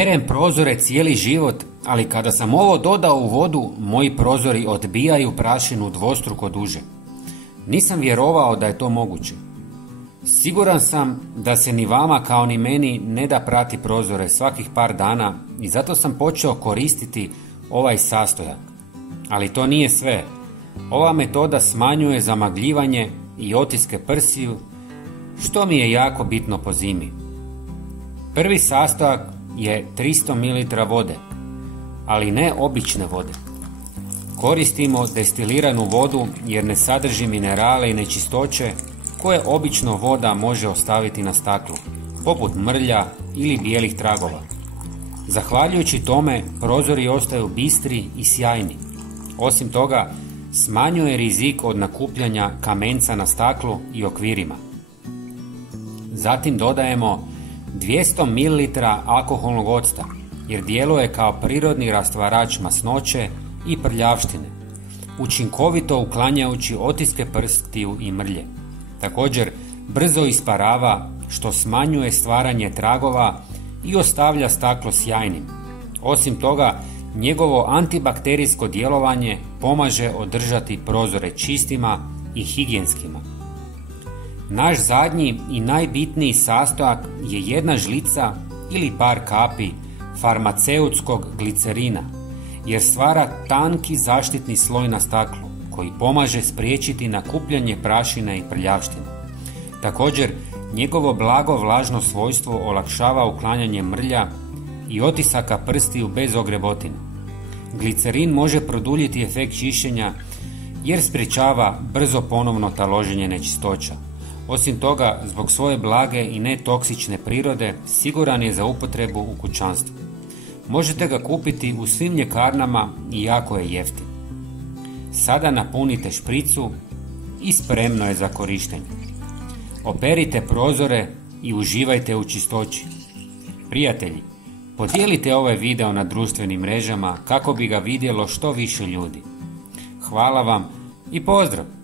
Perem prozore cijeli život, ali kada sam ovo dodao u vodu, moji prozori odbijaju prašinu dvostruko duže. Nisam vjerovao da je to moguće. Siguran sam da se ni vama kao ni meni ne da prati prozore svakih par dana i zato sam počeo koristiti ovaj sastojak. Ali to nije sve. Ova metoda smanjuje zamagljivanje i otiske prstiju, što mi je jako bitno po zimi. Prvi sastojak je 300 ml vode, ali ne obične vode. Koristimo destiliranu vodu jer ne sadrži minerale i nečistoće koje obično voda može ostaviti na staklu, poput mrlja ili bijelih tragova. Zahvaljujući tome, prozori ostaju bistri i sjajni. Osim toga, smanjuje rizik od nakupljanja kamenca na staklu i okvirima. Zatim dodajemo 200 ml alkoholnog octa, jer djeluje kao prirodni rastvarač masnoće i prljavštine, učinkovito uklanjajući otiske prstiju i mrlje. Također, brzo isparava, što smanjuje stvaranje tragova i ostavlja staklo sjajnim. Osim toga, njegovo antibakterijsko djelovanje pomaže održati prozore čistima i higijenskima. Naš zadnji i najbitniji sastojak je jedna žlica ili par kapi farmaceutskog glicerina, jer stvara tanki zaštitni sloj na staklu koji pomaže spriječiti nakupljanje prašine i prljavštine. Također, njegovo blago vlažno svojstvo olakšava uklanjanje mrlja i otisaka prstiju bez ogrebotine. Glicerin može produljiti efekt čišćenja jer sprječava brzo ponovno taloženje nečistoća. Osim toga, zbog svoje blage i netoksične prirode, siguran je za upotrebu u kućanstvu. Možete ga kupiti u svim ljekarnama i jako je jeftin. Sada napunite špricu i spremno je za korištenje. Operite prozore i uživajte u čistoći. Prijatelji, podijelite ovaj video na društvenim mrežama kako bi ga vidjelo što više ljudi. Hvala vam i pozdrav!